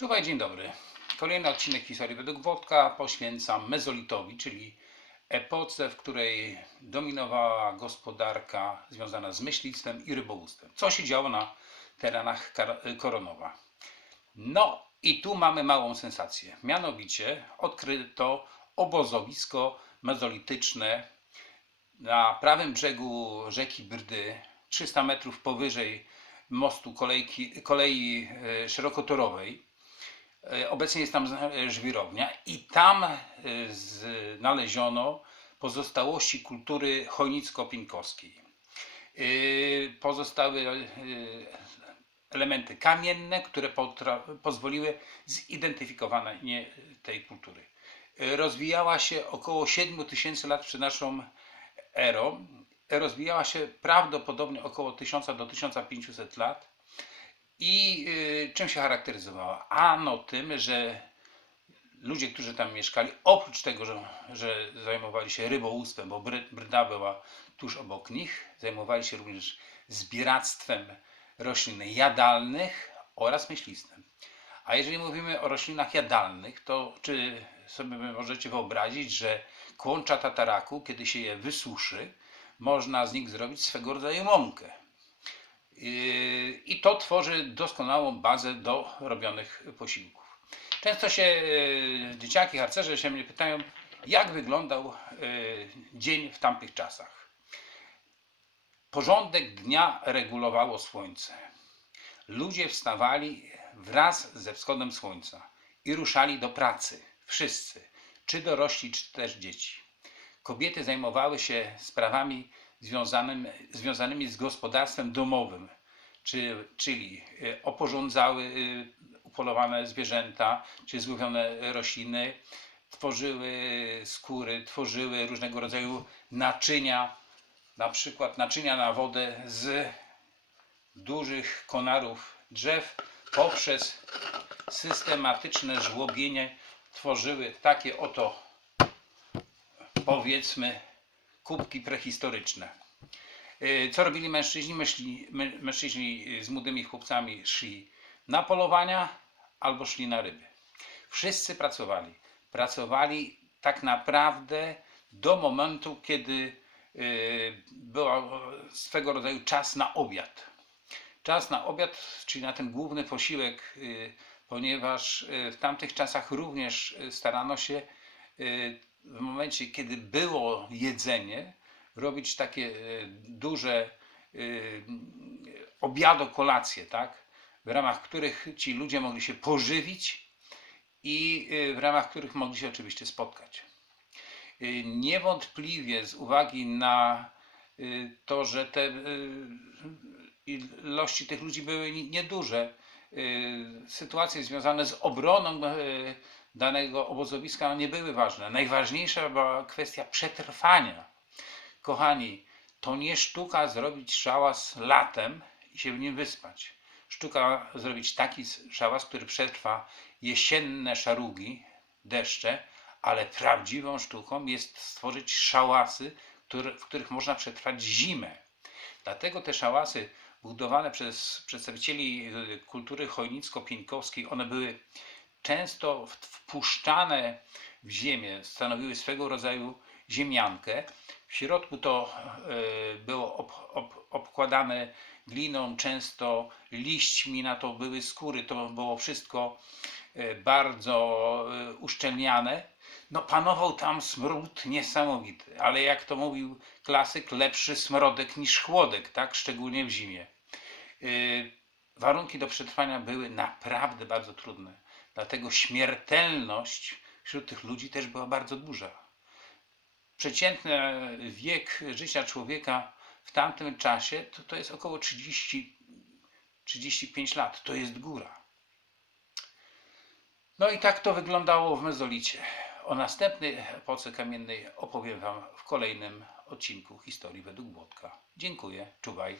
Czuwaj, dzień dobry. Kolejny odcinek historii według Wodka poświęcam mezolitowi, czyli epoce, w której dominowała gospodarka związana z myślistwem i rybołówstwem. Co się działo na terenach Koronowa? No i tu mamy małą sensację. Mianowicie odkryto obozowisko mezolityczne na prawym brzegu rzeki Brdy, 300 metrów powyżej mostu kolejki, kolei e, szerokotorowej. E, Obecnie jest tam e, żwirownia i tam e, znaleziono pozostałości kultury chojnicko-pienkowskiej. E, Pozostały elementy kamienne, które pozwoliły zidentyfikowanie tej kultury. Rozwijała się około 7 tysięcy lat przed naszą erą. Rozwijała się prawdopodobnie około 1000 do 1500 lat. I y, czym się charakteryzowała? Ano tym, że ludzie, którzy tam mieszkali, oprócz tego, że, że zajmowali się rybołówstwem, bo Bry- Brda była tuż obok nich, zajmowali się również zbieractwem roślin jadalnych oraz myślistwem. A jeżeli mówimy o roślinach jadalnych, to czy sobie możecie wyobrazić, że kłącza tataraku, kiedy się je wysuszy, można z nich zrobić swego rodzaju mąkę. Yy, I to tworzy doskonałą bazę do robionych posiłków. Często się yy, dzieciaki, harcerze się mnie pytają, jak wyglądał yy, dzień w tamtych czasach. Porządek dnia regulowało słońce. Ludzie wstawali wraz ze wschodem słońca i ruszali do pracy. Wszyscy, czy dorośli, czy też dzieci. Kobiety zajmowały się sprawami związanym, związanymi z gospodarstwem domowym, czy, czyli y, oporządzały y, upolowane zwierzęta, czy złowione rośliny, tworzyły skóry, tworzyły różnego rodzaju naczynia, na przykład naczynia na wodę z dużych konarów drzew. Poprzez systematyczne żłobienie tworzyły takie oto powiedzmy kubki prehistoryczne. Y, Co robili mężczyźni? Myśli, my, mężczyźni z młodymi chłopcami szli na polowania albo szli na ryby. Wszyscy pracowali. Pracowali tak naprawdę do momentu, kiedy y, był swego rodzaju czas na obiad. Czas na obiad, czyli na ten główny posiłek, ponieważ w tamtych czasach również starano się w momencie, kiedy było jedzenie, robić takie y, duże y, obiado-kolacje, tak? w ramach których ci ludzie mogli się pożywić i y, w ramach których mogli się oczywiście spotkać. Niewątpliwie z uwagi na to, że te ilości tych ludzi były ni- nieduże, sytuacje związane z obroną danego obozowiska nie były ważne. Najważniejsza była kwestia przetrwania. Kochani, to nie sztuka zrobić szałas latem i się w nim wyspać. Sztuka zrobić taki szałas, który przetrwa jesienne szarugi, deszcze, ale prawdziwą sztuką jest stworzyć szałasy, w których można przetrwać zimę. Dlatego te szałasy budowane przez przedstawicieli y, kultury chojnicko-pieńkowskiej, one były często wpuszczane w ziemię, stanowiły swego rodzaju ziemiankę. W środku to y, było ob, ob, obkładane gliną, często liśćmi, na to były skóry, to było wszystko y, bardzo y, uszczelniane. No panował tam smród niesamowity, ale jak to mówił klasyk, lepszy smrodek niż chłodek, tak? Szczególnie w zimie. Warunki do przetrwania były naprawdę bardzo trudne. Dlatego śmiertelność wśród tych ludzi też była bardzo duża. Przeciętny wiek życia człowieka w tamtym czasie to, to jest około 30, 35 lat. To jest góra. No i tak to wyglądało w mezolicie. O następnej epoce kamiennej opowiem Wam w kolejnym odcinku historii według Włodka. Dziękuję, czuwaj.